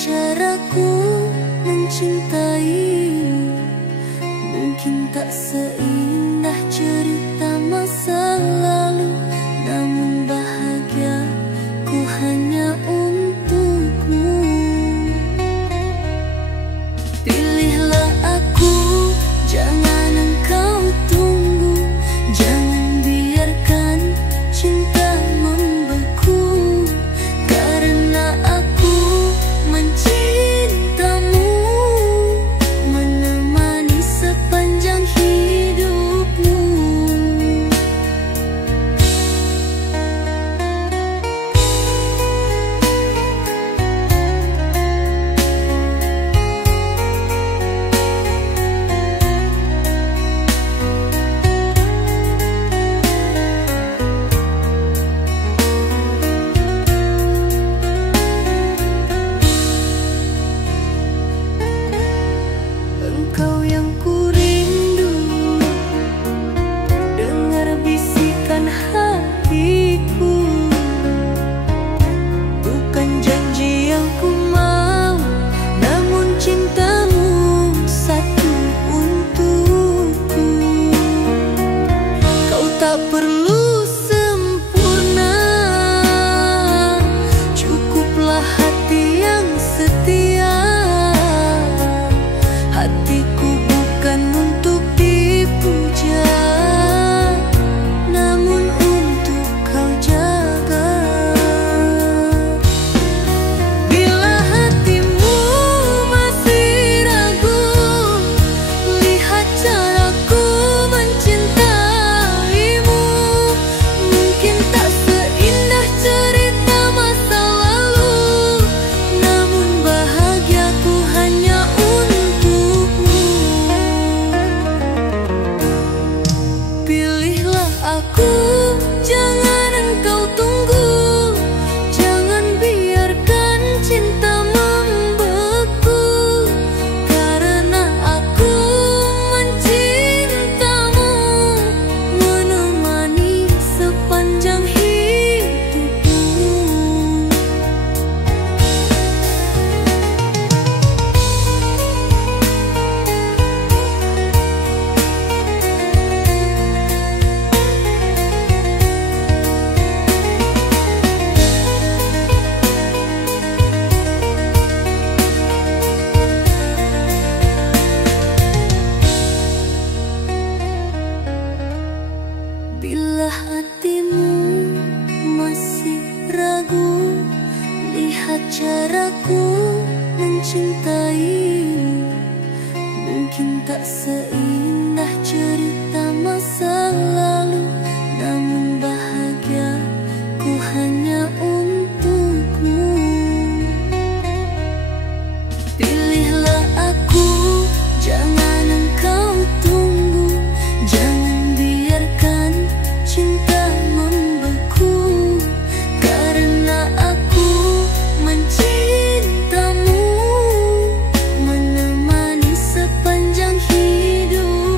caraku mencintai, mungkin tak seindah cerita masa lalu, namun bahagia ku hanya untukmu. Pilihlah aku, jangan engkau tunggu, jangan biarkan cinta membeku, karena aku mencintamu, menemani sepanjang hidupmu. Engkau yang ku rindu, dengar bisikan hatiku, bukan janji yang ku mau, namun cintamu satu untukku. Kau tak perlu sempurna, cukuplah hati yang setia. Hatiku bukan untuk dipuja, namun untuk kau jaga. Bila hatimu masih ragu, lihat caraku mencintaimu. Mungkin tak seindah cerita masa lalu, namun bahagiaku hanya untukmu. Pilihlah aku, jangan engkau tunggu, jangan biarkan cinta membeku, karena aku mencintamu, menemani sepanjang hidupmu. Bila hatimu masih ragu, lihat caraku mencintai, mungkin tak seindah cerita masa lalu, namun bahagia ku hanya untukmu. Pilihlah aku, jangan engkau tunggu, jangan biarkan cinta membeku, karena aku mencintamu, menemani sepanjang hidup.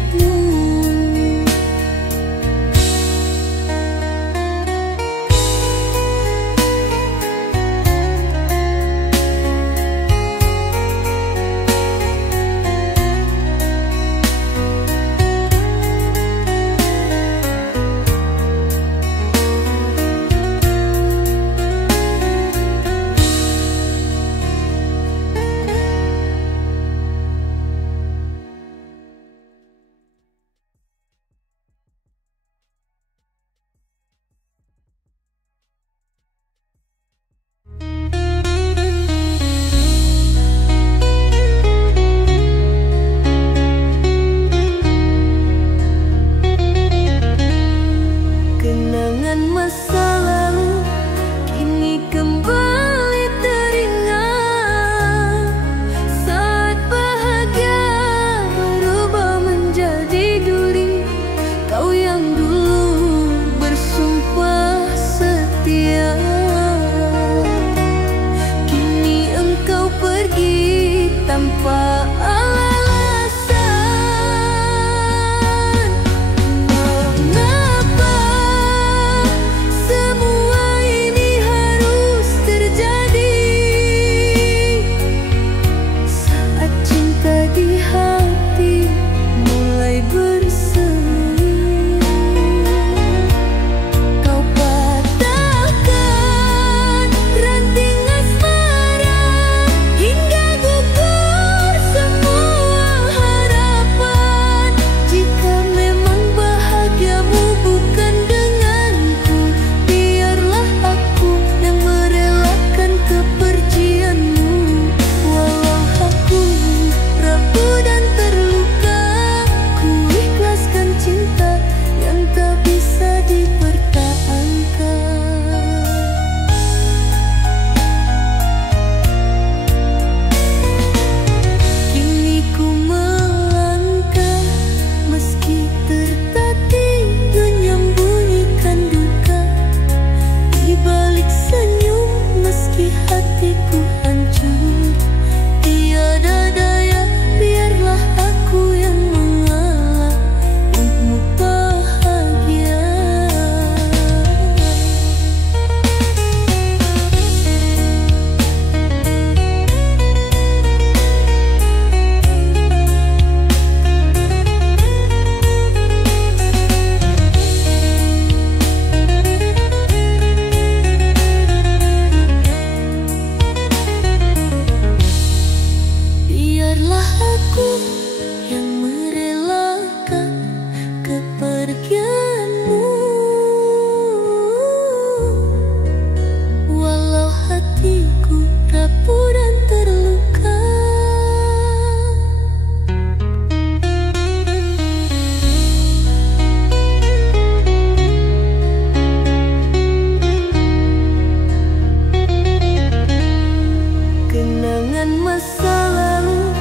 masa lalu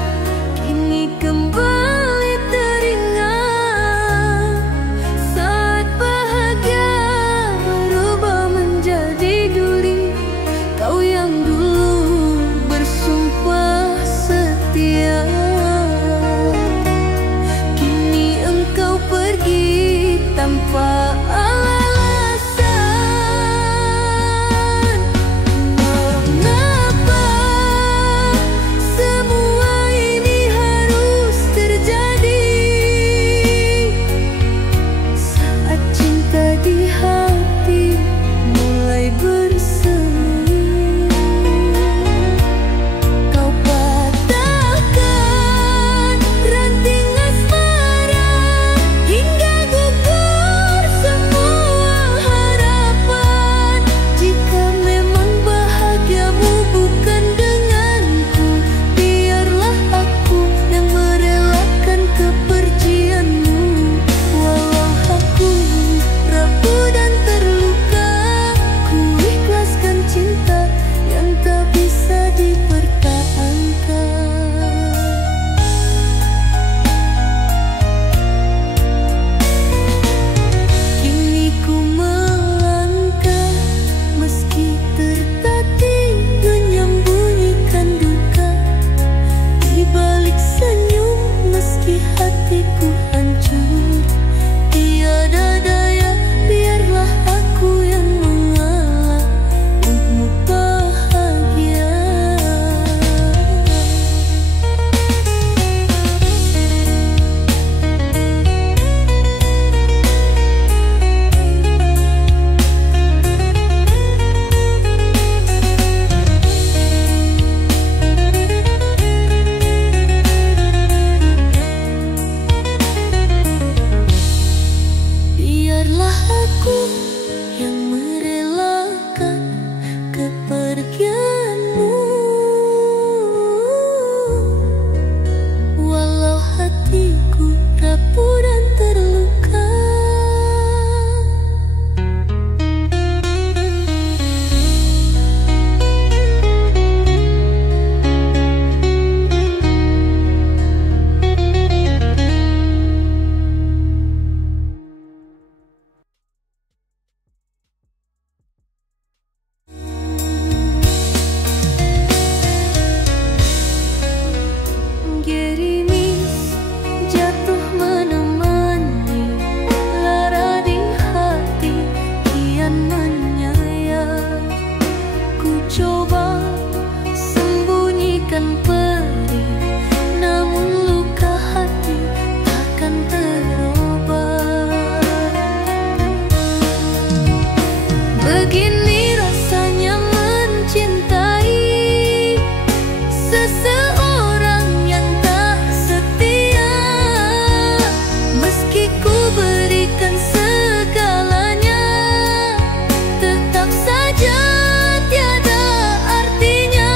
kini kembali teringat, saat bahagia berubah menjadi duri. Kau yang dulu bersumpah setia, kini engkau pergi tanpa alasan. Mengapa semua ini harus terjadi saat cinta di hati mulai bersemi? Kau patahkan ranting asmara hingga gugur semua harapan. Jika memang bahagiamu bukan denganku, biarlah aku yang merelakan kepergianmu. Walau aku rapuh dan terluka, ku ikhlaskan cinta yang tak bisa dipertahankan. Kini ku melangkah meski tertatih menyembunyikan duka, di balik senyum meski hatiku hancur. Tiada daya, biarlah aku yang mengalah untuk bahagia. Biarlah aku yang merelakan kepergianmu, walau hatiku rapuh dan terluka. Gerimis jatuh menemani lara di hati kian menyayat. Ku coba sembunyikan perih, namun luka hati takkan terobat. Begini rasanya mencintai seseorang yang tak setia. Meski ku berikan segalanya, tetap saja tiada artinya.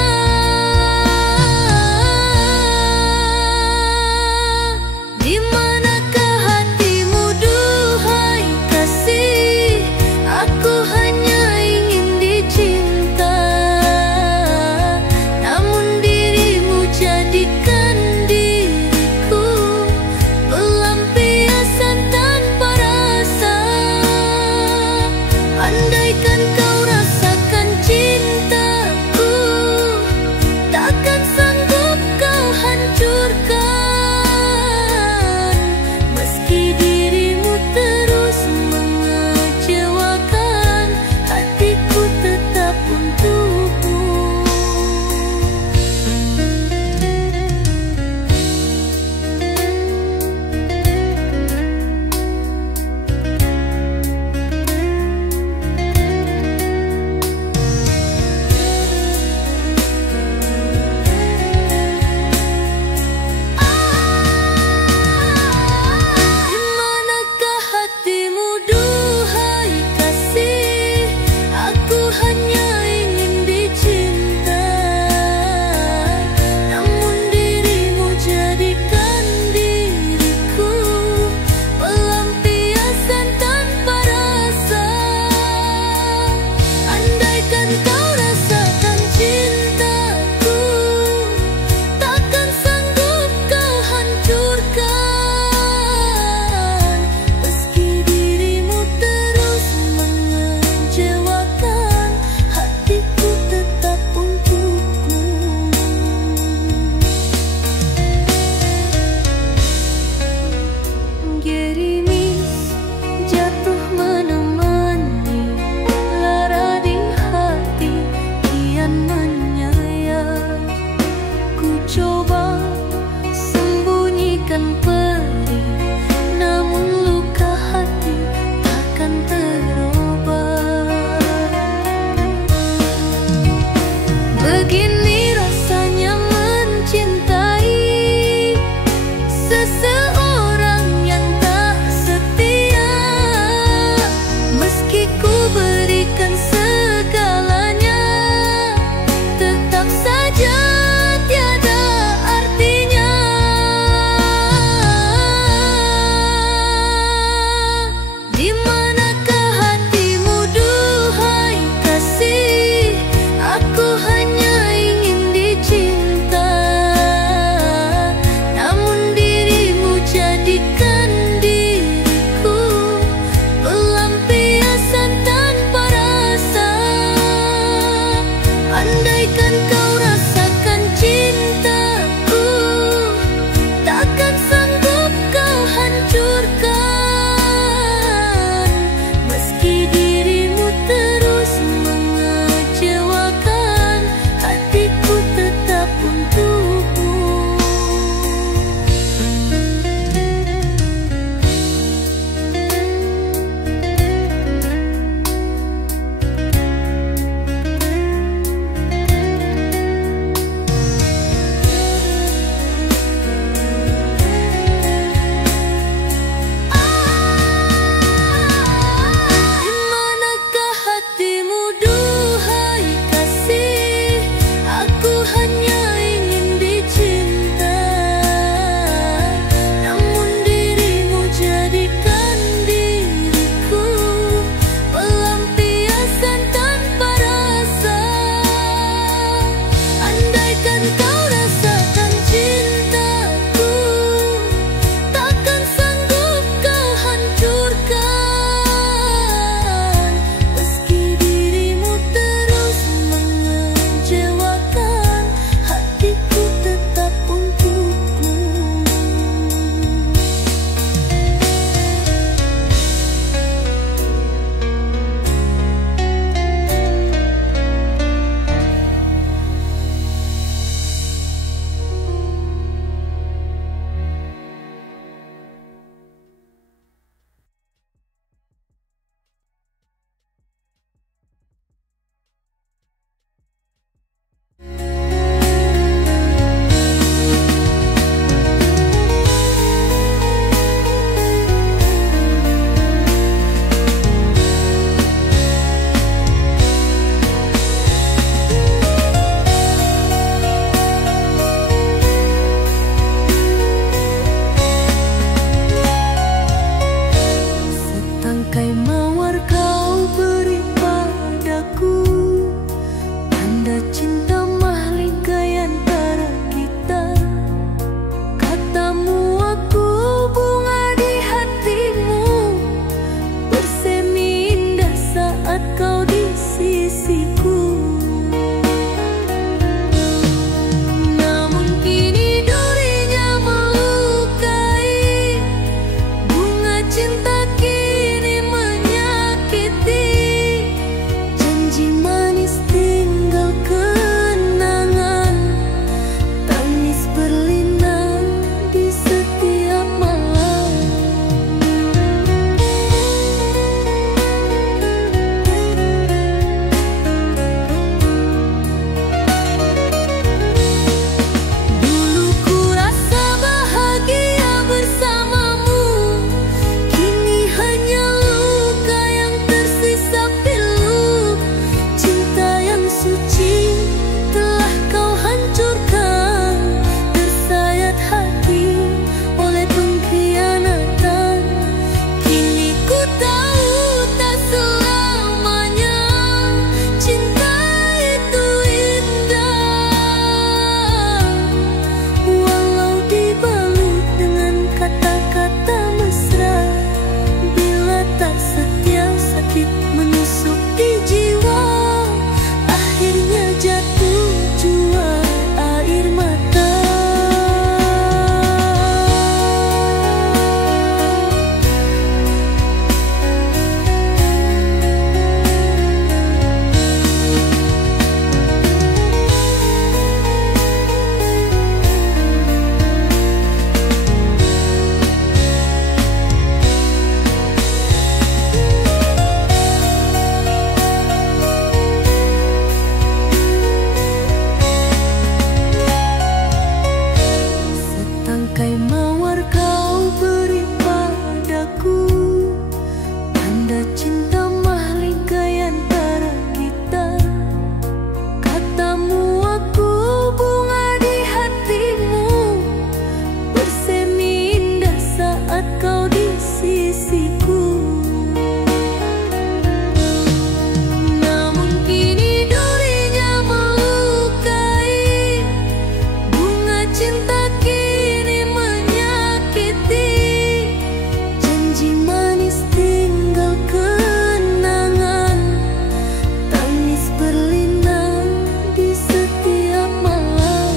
Begini rasanya mencintai seseorang yang tak setia. Meski ku berikan segalanya, tetap saja tiada artinya. Di manakah hatimu, duhai kasih? Aku hanya ingin dicinta, namun dirimu jadikan diriku pelampiasan tanpa rasa. Andaikan kau rasakan cintaku, takkan sanggup kau hancurkan. Meski dirimu terus mengecewakan, hatiku tetap untukmu. Katamu aku bunga di hatimu, bersemi indah saat kau di sisiku. Namun kini durinya melukai, bunga cinta kini menyakiti. Janji manis tinggal kenangan, tangis berlinang di setiap malam.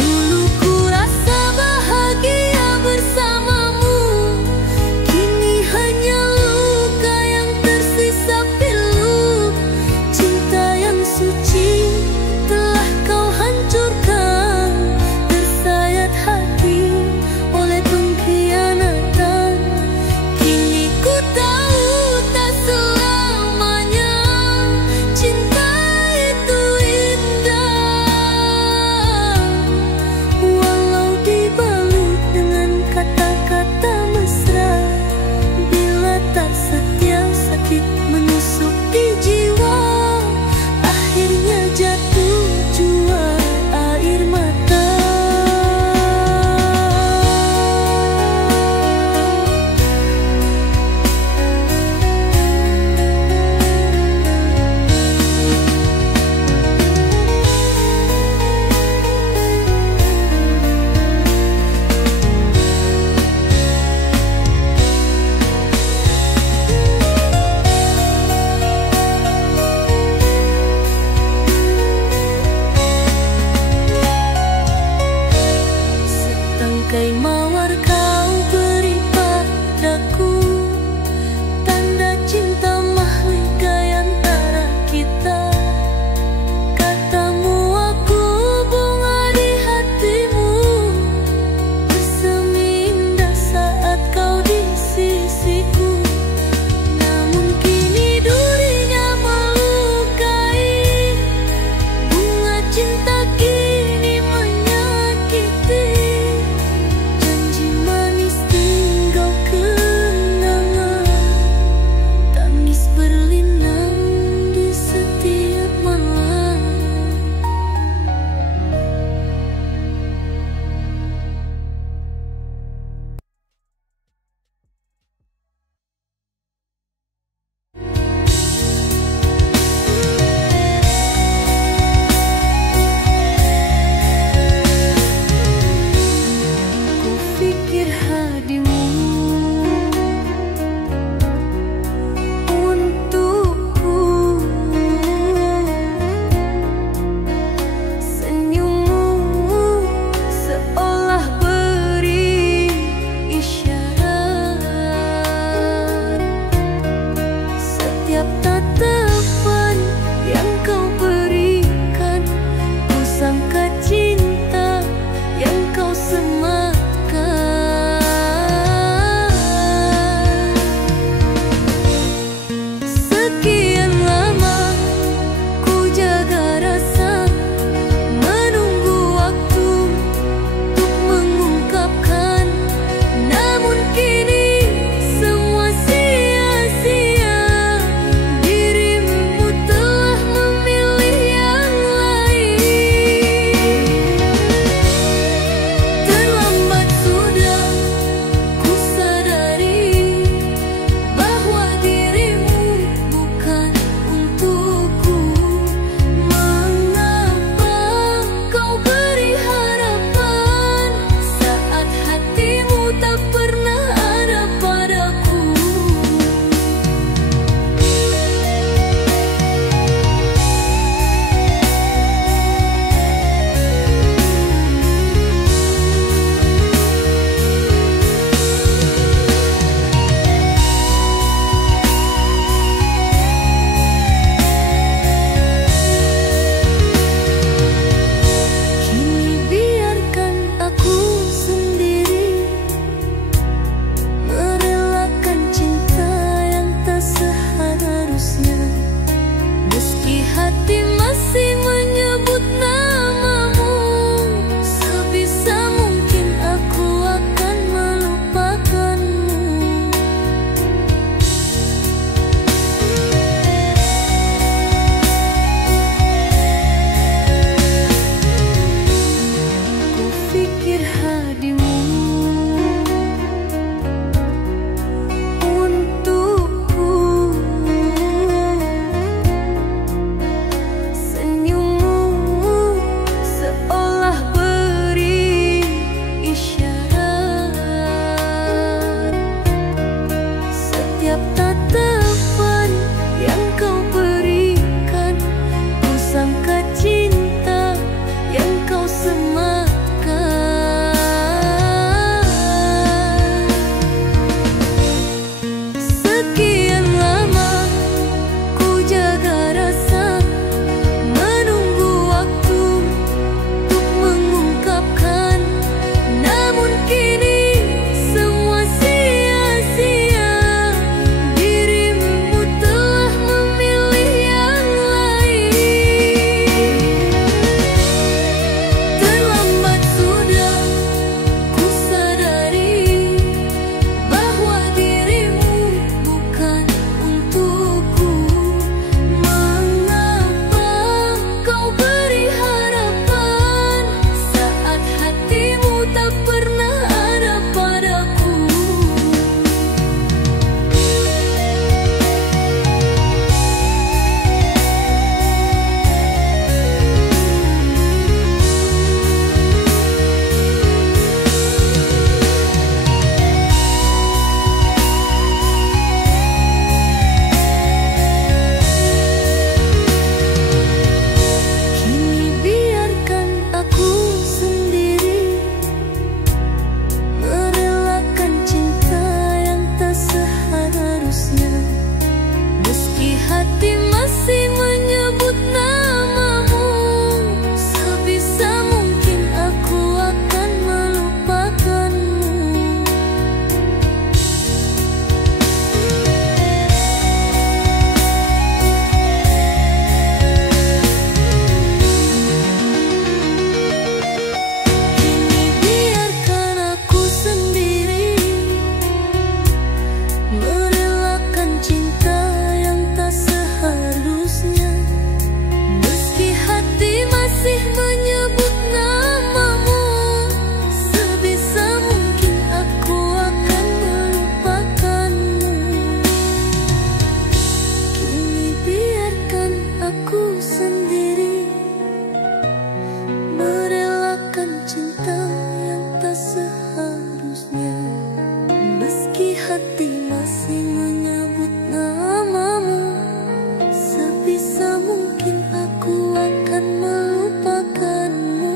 Dulu ku rasa bahagia bersamamu, kini hanya luka yang tersisa pilu. Cinta yang suci telah kau hancurkan, tersayat hati oleh pengkhianatan. Kini ku tahu tak selamanya cinta itu indah, walau dibalut dengan kata-kata mesra. Bila tak setia, sakit menusuk di jiwa, akhirnya jatuh jua air mata. Setangkai mawar kau beri padaku, tanda cinta mahligai antara kita. Katamu aku bunga di hatimu, bersemi indah saat kau di sisiku. Namun kini durinya melukai, bunga cinta kini menyakiti. Janji masih menyebut namamu. Sebisa mungkin aku akan melupakanmu.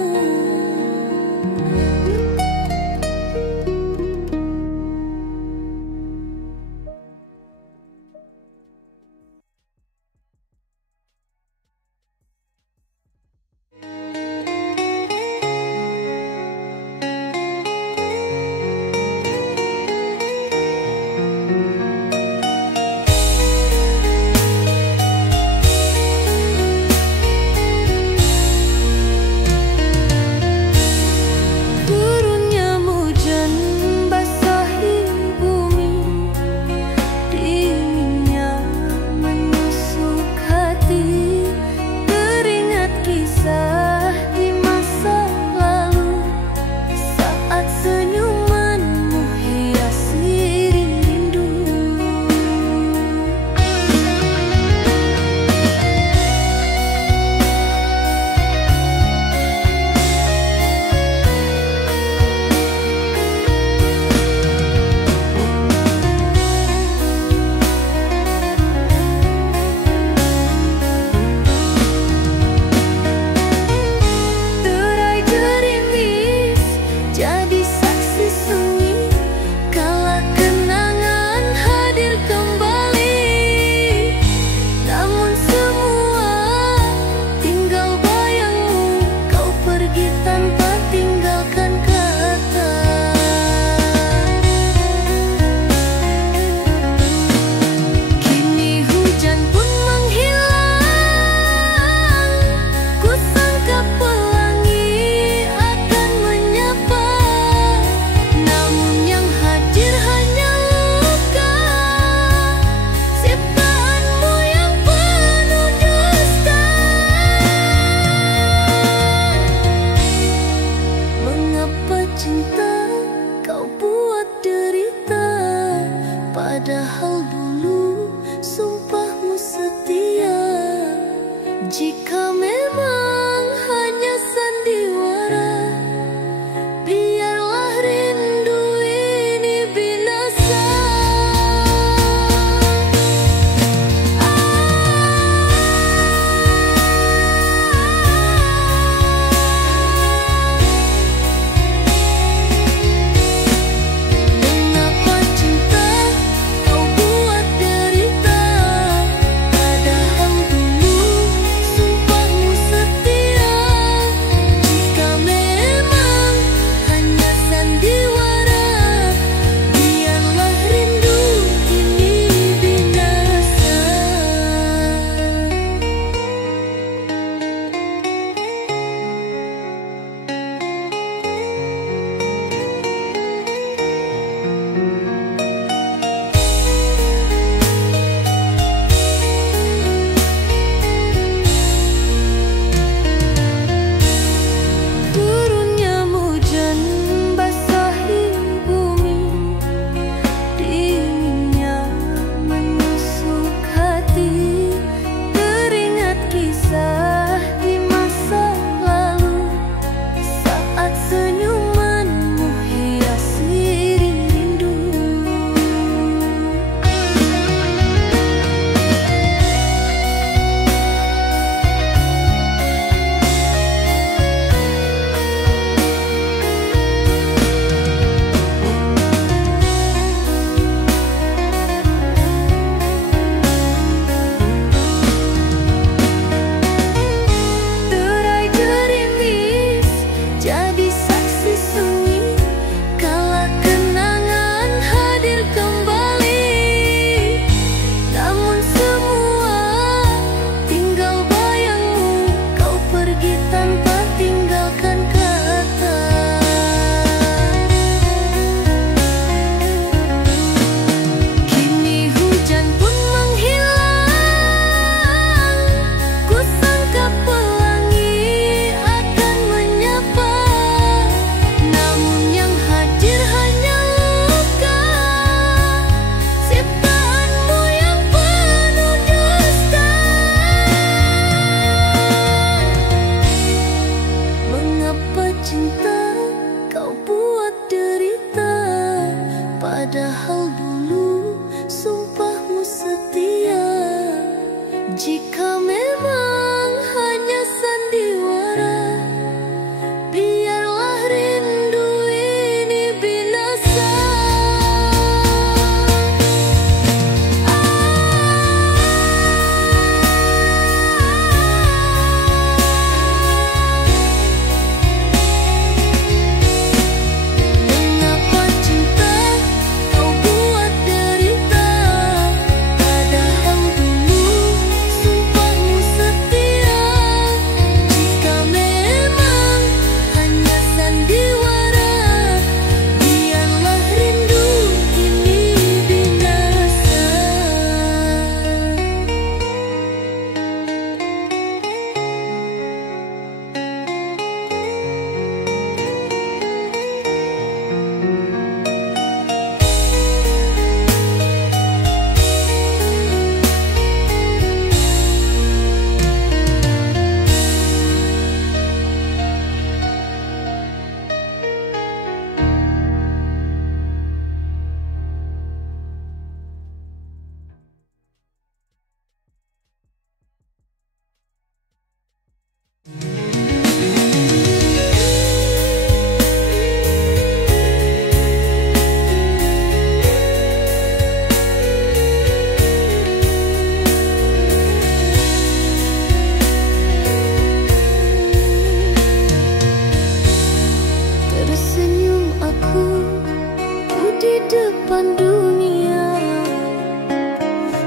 depan dunia,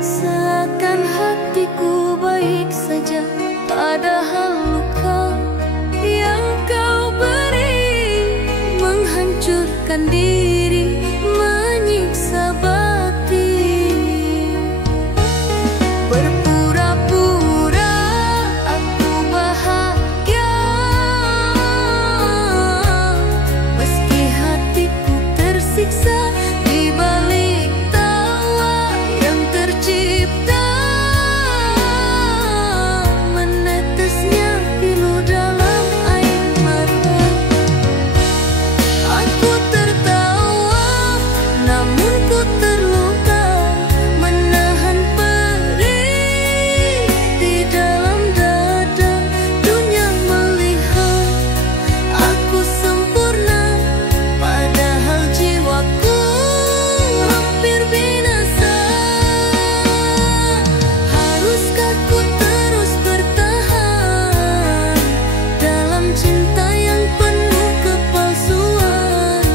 seakan hatiku baik saja, padahal luka yang kau beri menghancurkan diri, menyiksa batin. Berpura-pura aku bahagia, meski hatiku tersiksa di balik tawa yang tercipta. Menetesnya pilu dalam air mata. Aku tertawa, namun ku terluka, menahan perih di dalam dada. Dunia melihat aku sempurna, padahal jiwaku hampir binasa. Haruskah ku terus bertahan dalam cinta yang penuh kepalsuan,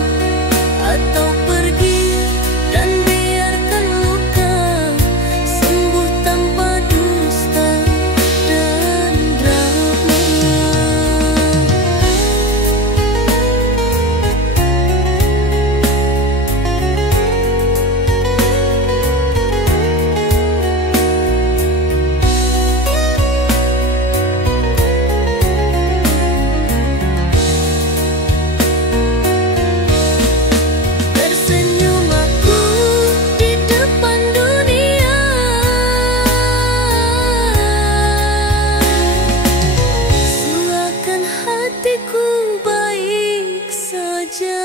atau pergi dan biarkan luka sembuh tanpa dusta dan drama? Tersenyum aku di depan dunia, seakan hatiku baik saja.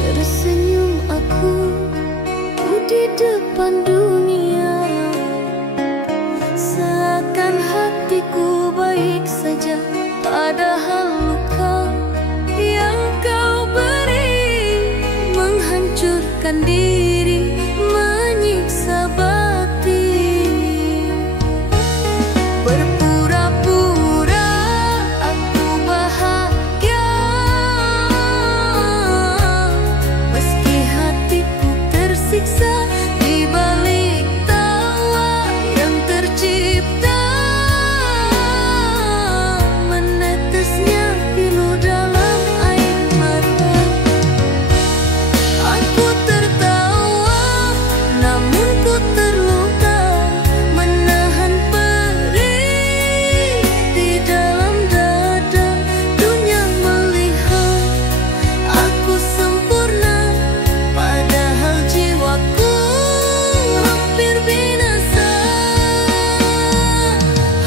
Tersenyum aku di depan dunia, seakan hatiku baik saja, padahal luka yang kau beri menghancurkan diri, menyiksa batin. Berpura-pura aku bahagia, meski hatiku tersiksa di balik tawa yang tercipta. Menetesnya pilu dalam air mata. Aku tertawa, namun ku terluka, menahan perih di dalam dada. Dunia melihat aku sempurna, padahal jiwaku hampir binasa.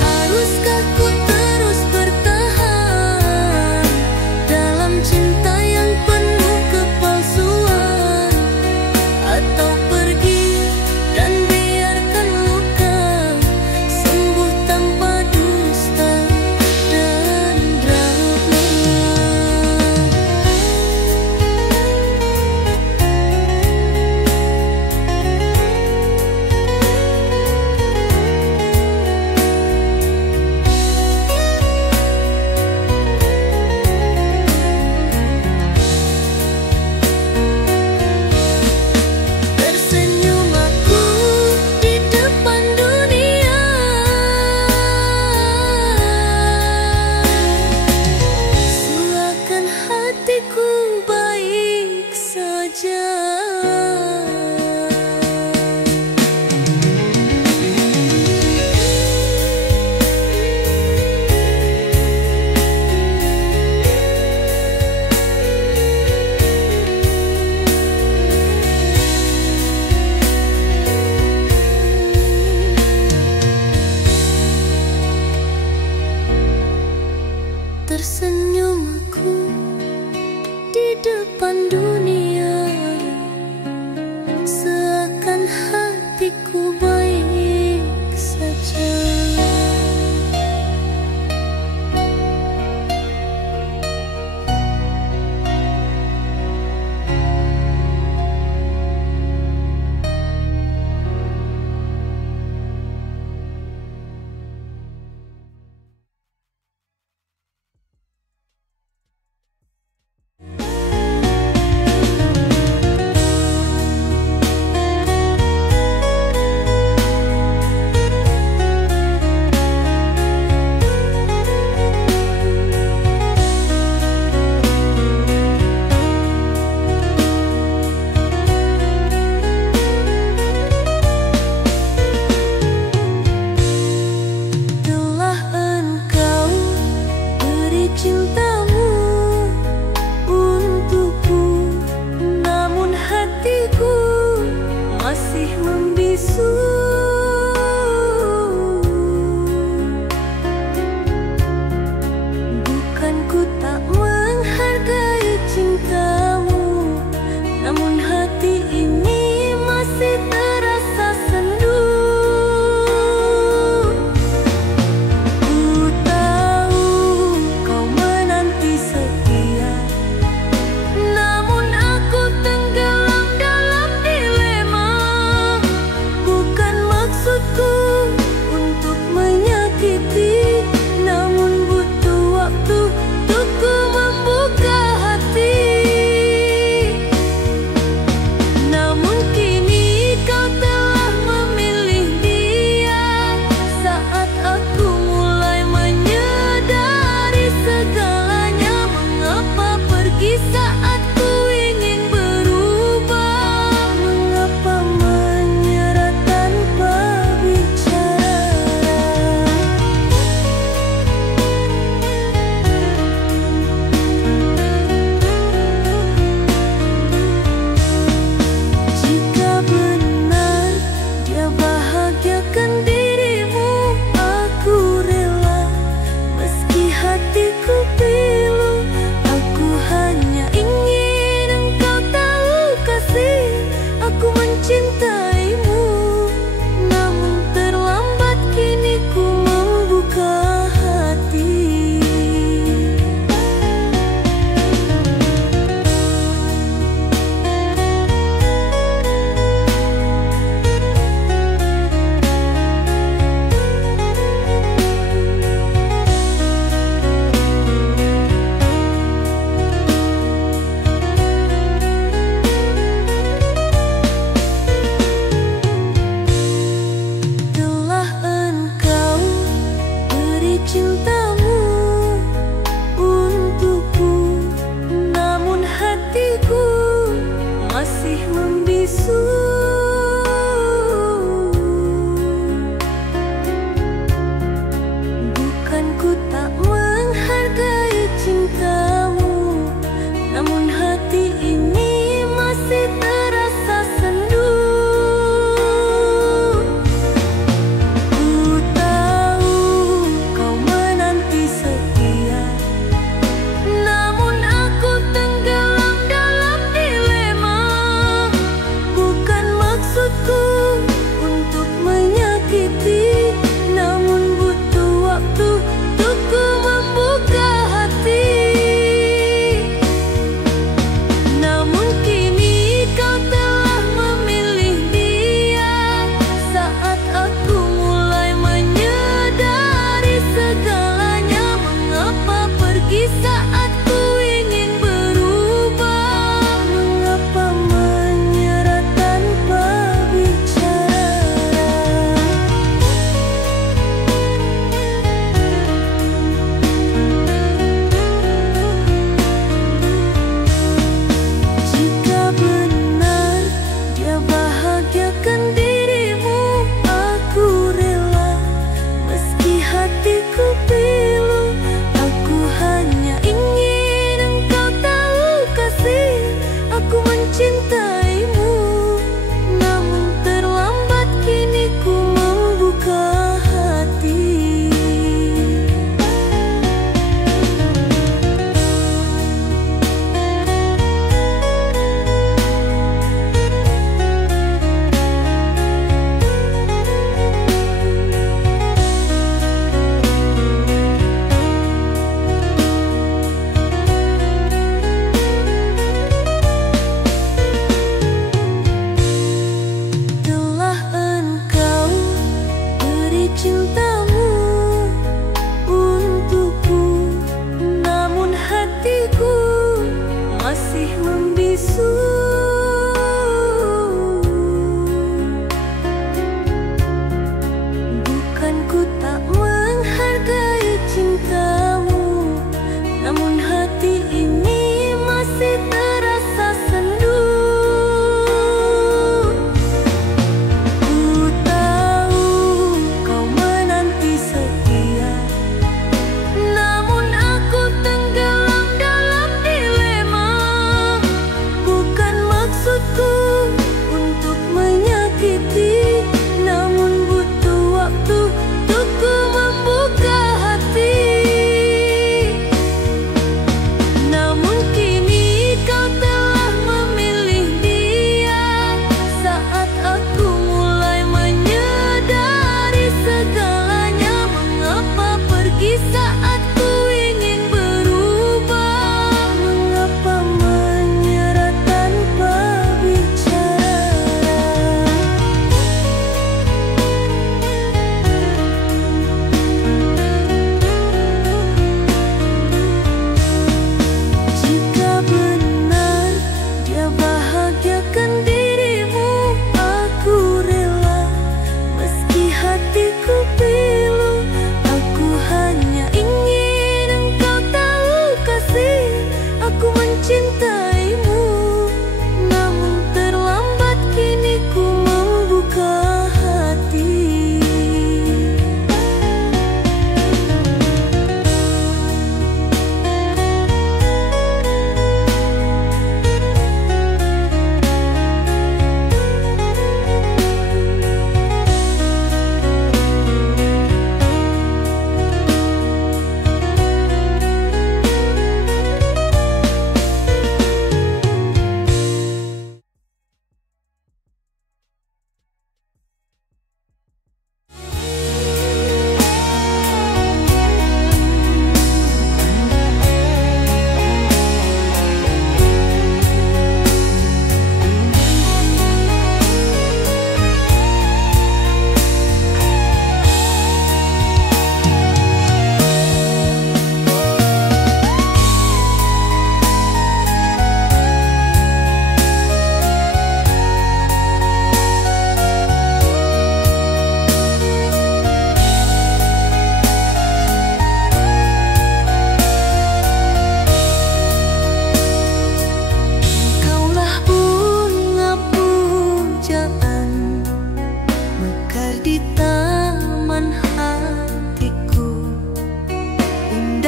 Haruskah ku terus bertahan dalam cinta yang penuh kepalsuan, atau pergi dan biarkan luka sembuh tanpa dusta dan drama? Tersenyum aku di depan dunia, seakan hatiku baik saja. Tersenyum aku di depan dunia, seakan hatiku baik saja.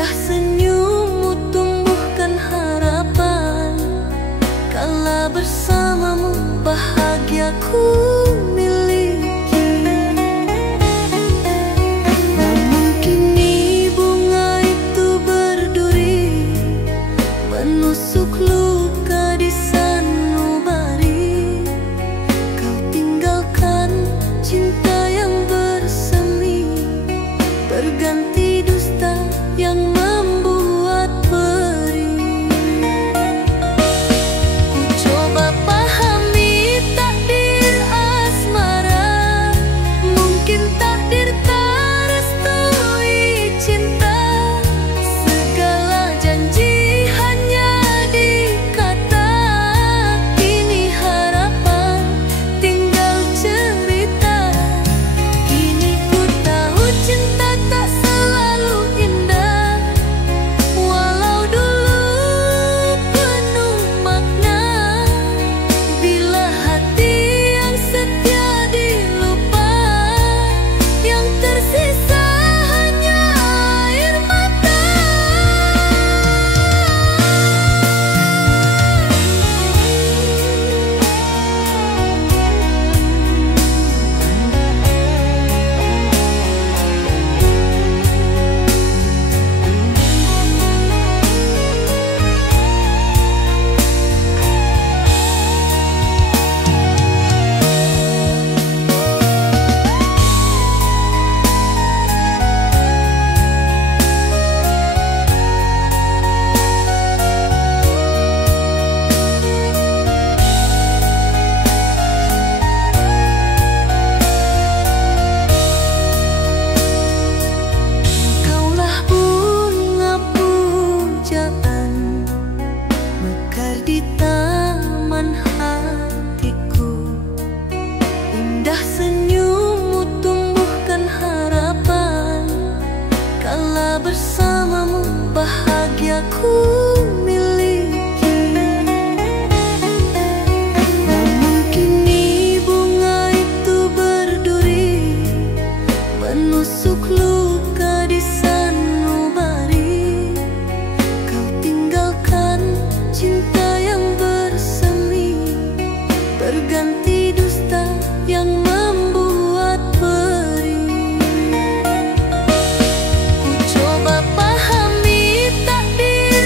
Indah senyummu tumbuhkan harapan, kala bersamamu bahagiaku miliki. Namun kini bunga itu berduri, menusuk luka di sanubari. Kau tinggalkan cinta yang bersemi, berganti dusta yang membuat perih. Ku coba pahami takdir asmara, mungkin takdir tak restui cinta. Segala janji hanya di kata, kini harapan tinggal cerita. Kini ku tahu cinta tak selalu indah, walau dulu penuh makna. Bila hati yang setia dilupa, yang tersisa hanya air mata. Kaulah bunga pujaan, mekar di taman hatiku. Indah senyummu tumbuhkan harapan, kala bersamamu bahagiaku miliki. Namun kini bunga itu berduri, menusuk luka di sanubari. Kau tinggalkan cinta yang bersemi, berganti dusta yang membuat perih. Ku coba pahami takdir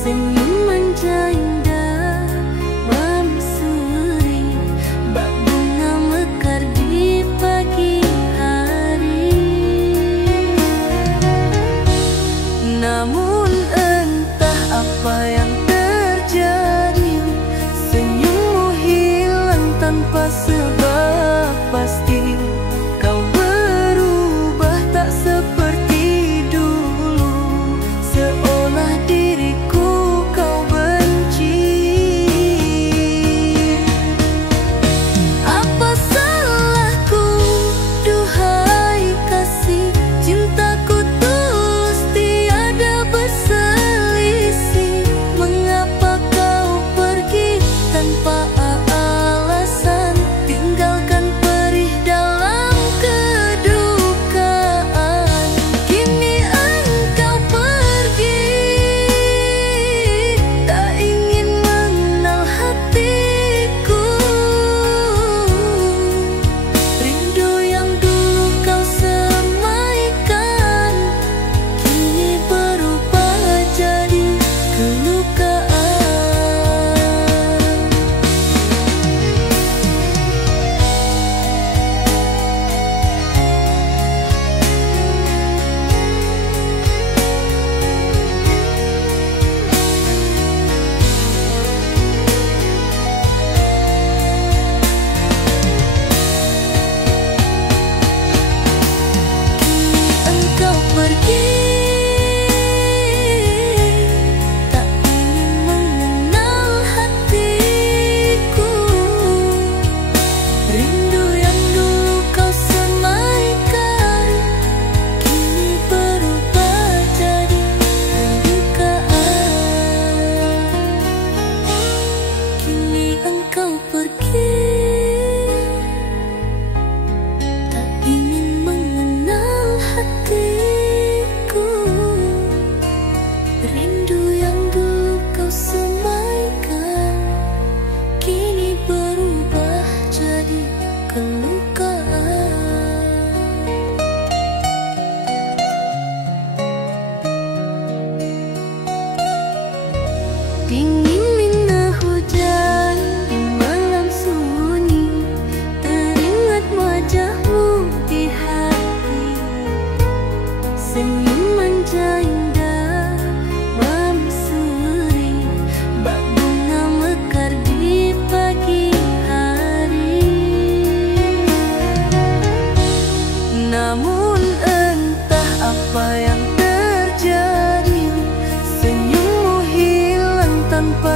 senyum manja indah memsuri, bak bunga mekar di pagi hari. Namun entah apa yang terjadi, senyummu hilang tanpa sebab pasti. Kau berubah tak seperti dulu, seolah diriku kau benci. Apa salahku, duhai kasih, cintaku tulus tiada berselisih. Mengapa kau pergi tanpa alasan, tinggalkan perih dalam kedukaan. Kini engkau pergi, tak ingin mengenal hatiku. Rindu yang dulu kau semaikan, kini berubah jadi kelukaan. Engkau pergi, tak ingin mengenal hatiku. Rindu yang dulu kau semaikan, kini berubah jadi kelukaan. Kini engkau pergi, tak ingin mengenal hatiku. Rindu yang dulu kau semaikan, kini berubah jadi kelukaan. Dingin minta hujan di malam sunyi, teringat wajahmu di hati. Senyum manja indah memsuri, bak bunga mekar di pagi hari. Namun entah apa yang terjadi, senyummu hilang tanpa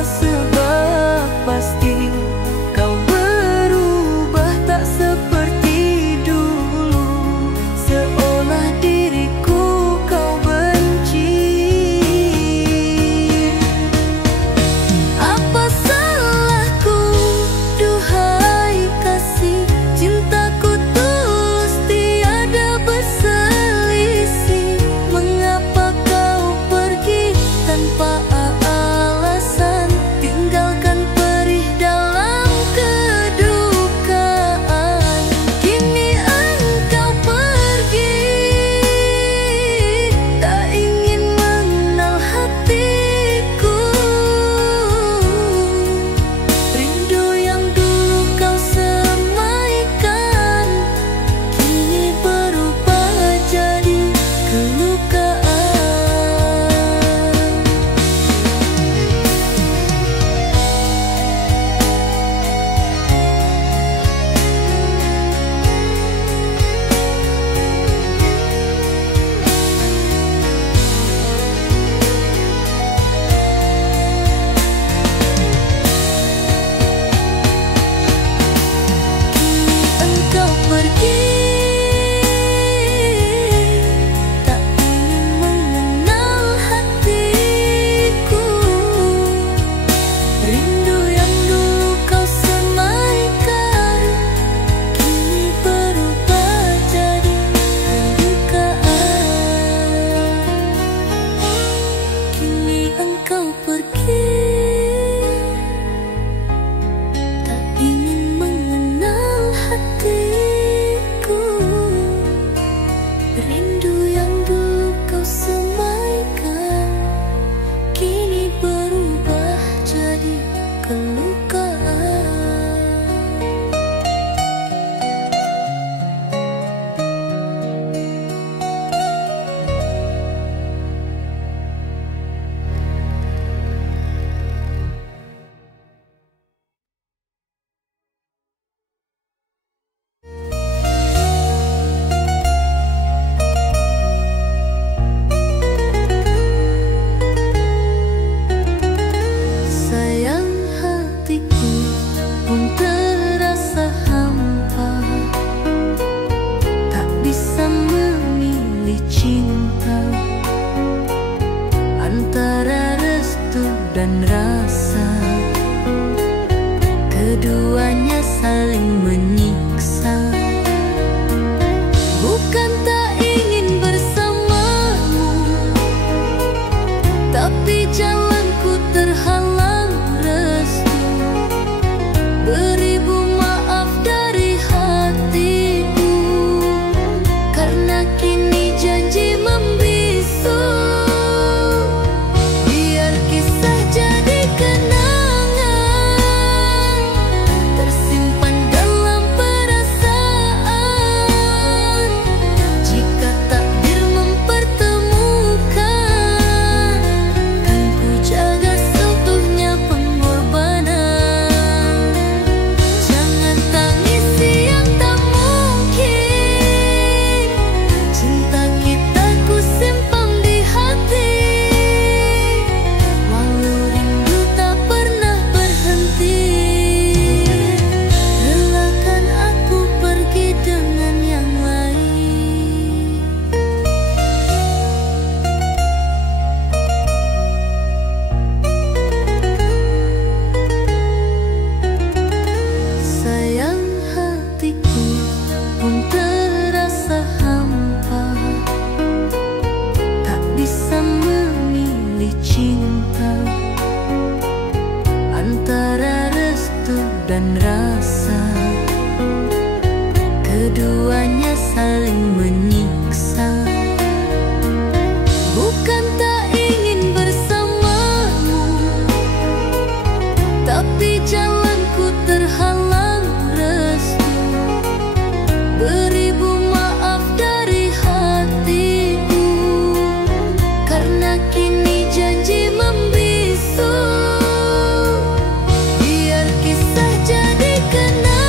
dan rasa, keduanya saling menyiksa. Bukan tak ingin bersamamu, tapi jalanku terhalang restu. Beribu maaf dari hatiku, karena kini janji membisu. Biar kisah jadi kenangan, tersimpan dalam perasaan. Jika takdir mempertemukan, kan ku jaga seutuhnya pengorbanan. Jangan tangisi yang tak mungkin, cinta kita ku simpan di hati. Walau rindu tak pernah berhenti, relakan aku pergi dengan yang lain. Sayang, hatiku pun terasa hampa, tak bisa memilih cinta. Antara restu dan rasa, keduanya saling menyiksa. Bukan tak ingin bersamamu, tapi jalanku terhalang restu. Beribu maaf dari hatiku, karena kini janji membisu. Biar kisah jadi kenangan,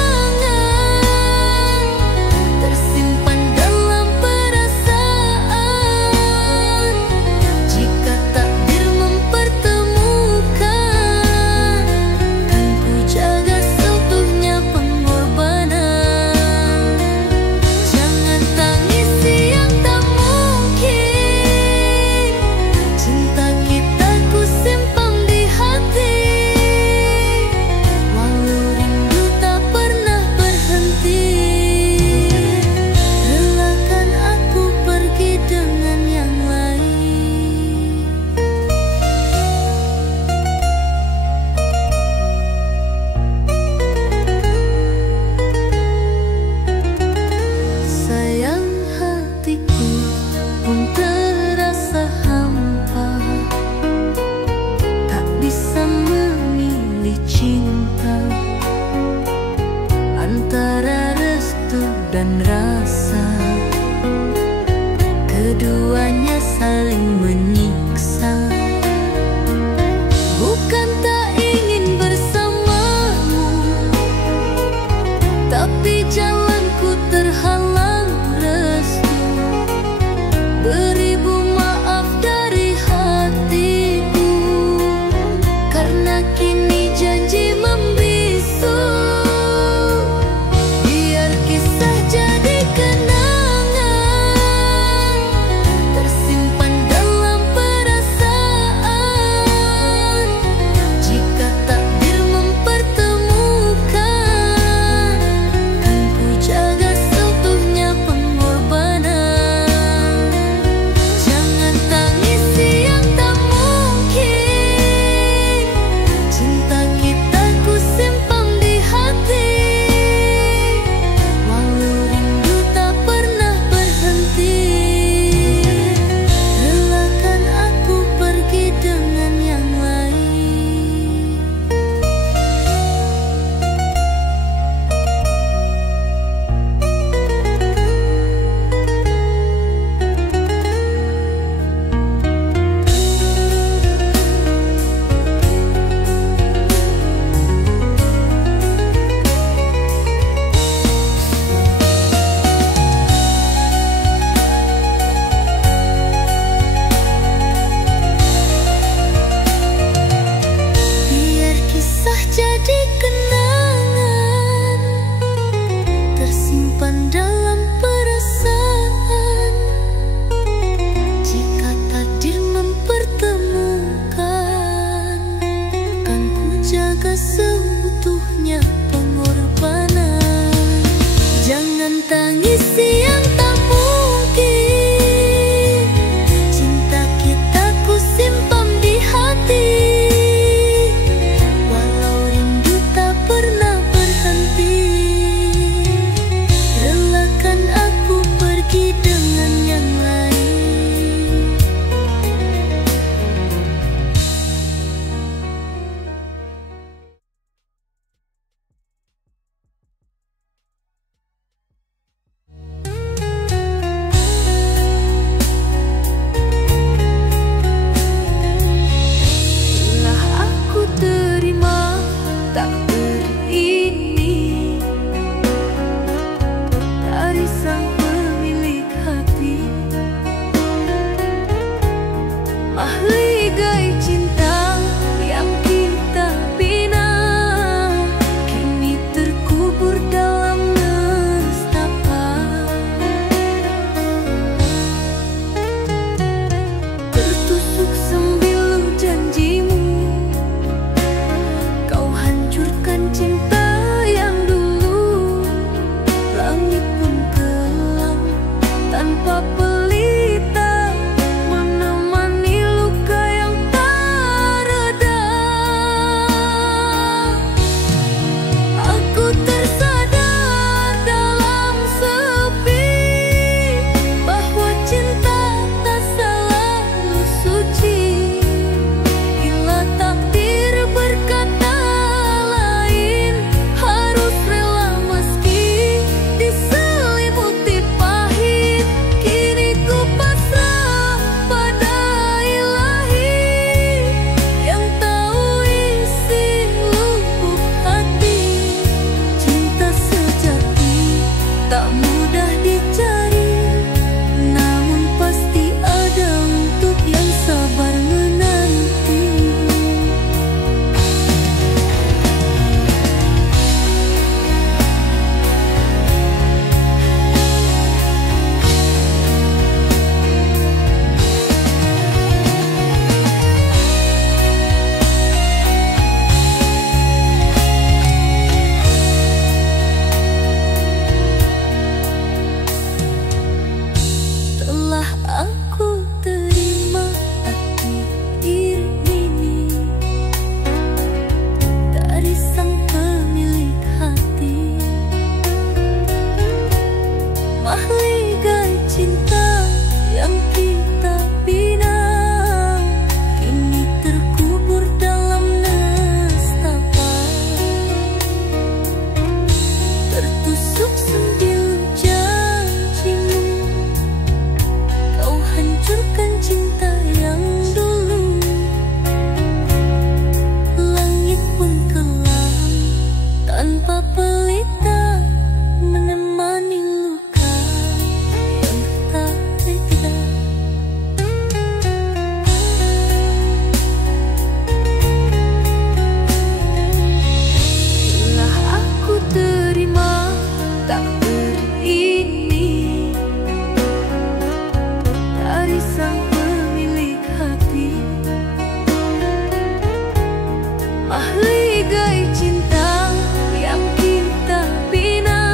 Mahligai cinta yang kita bina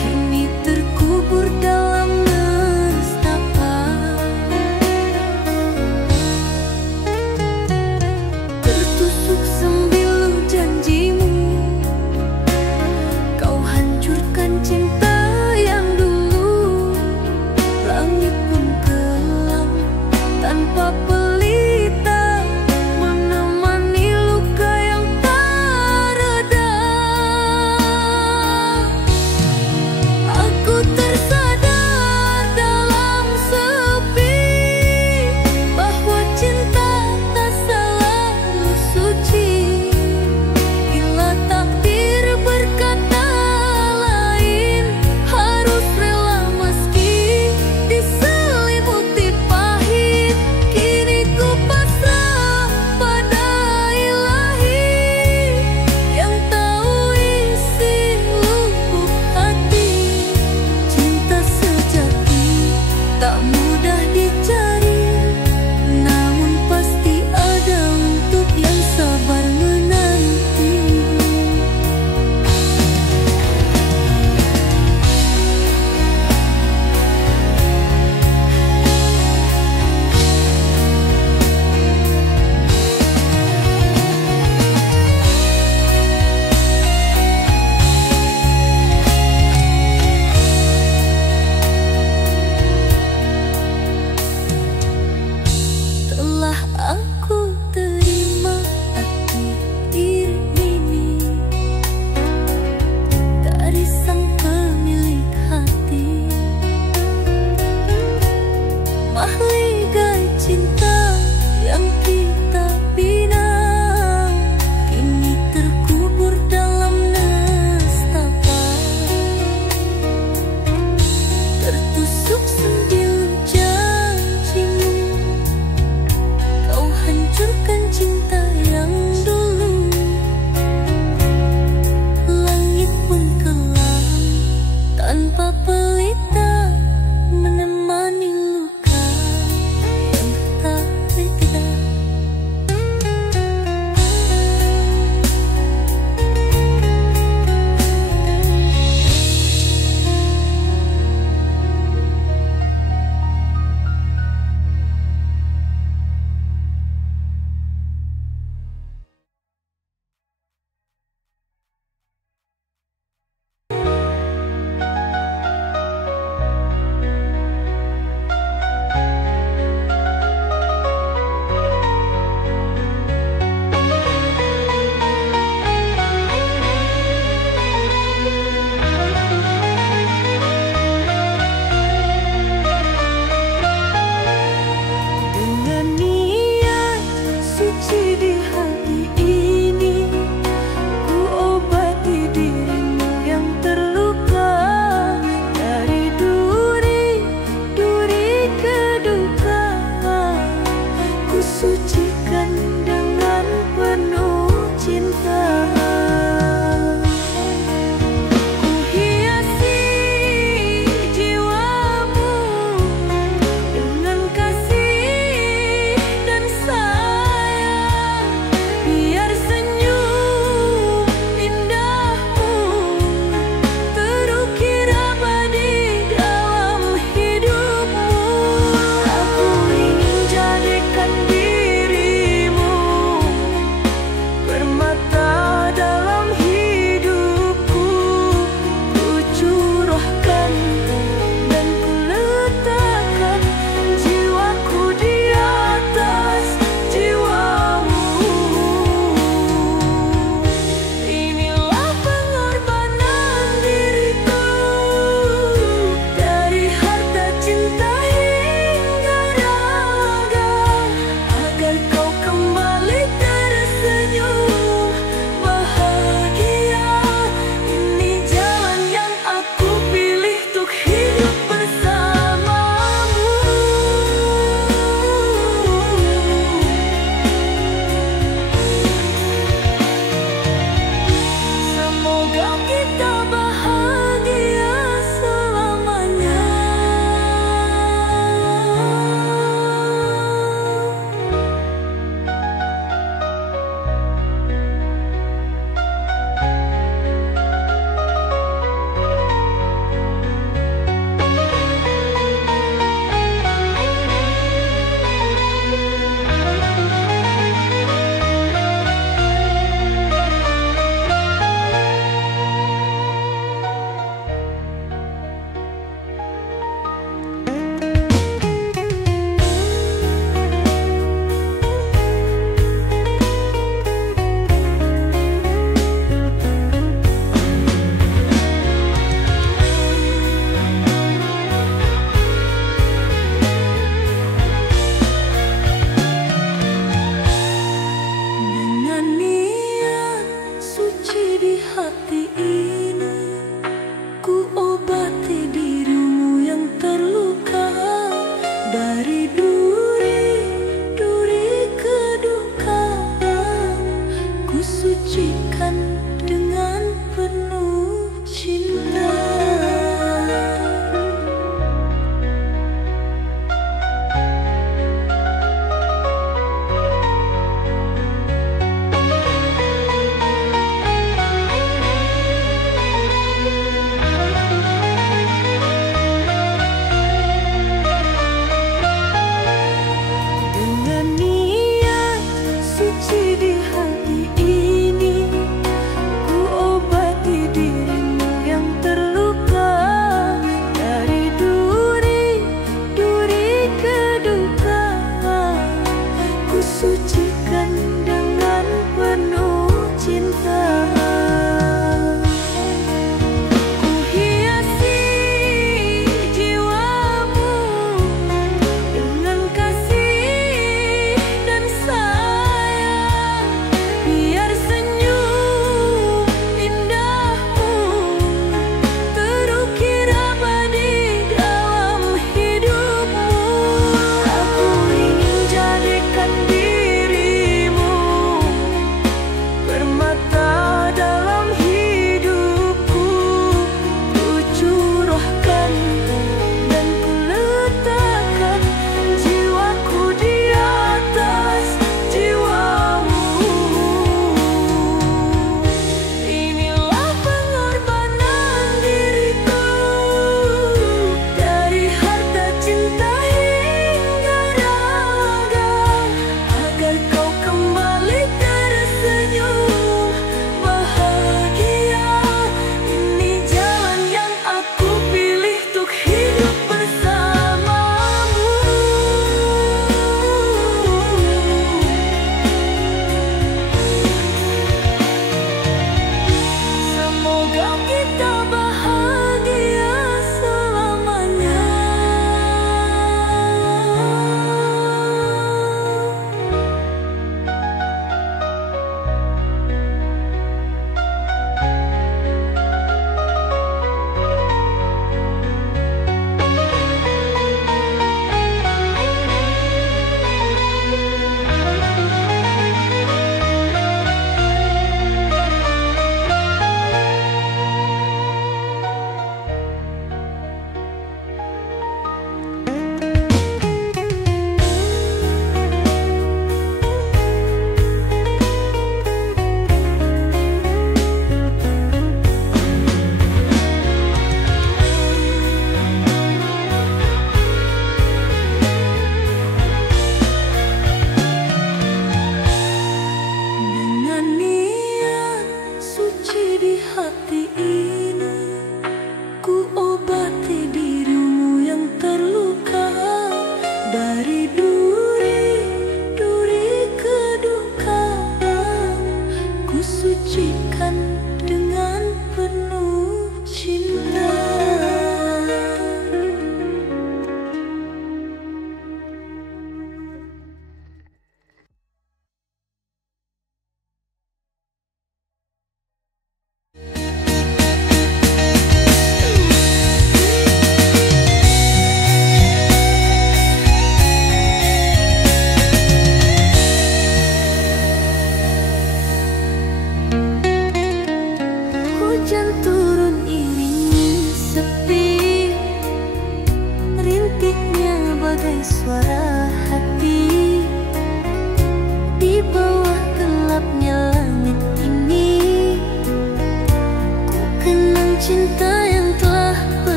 kini terkubur dalam nestapa. Tertusuk sembilu janjimu, kau hancurkan cinta yang dulu. Langit pun gelap tanpa pelita, menemani luka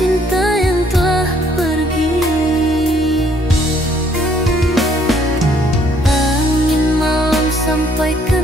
cinta yang telah pergi. Angin malam sampai ke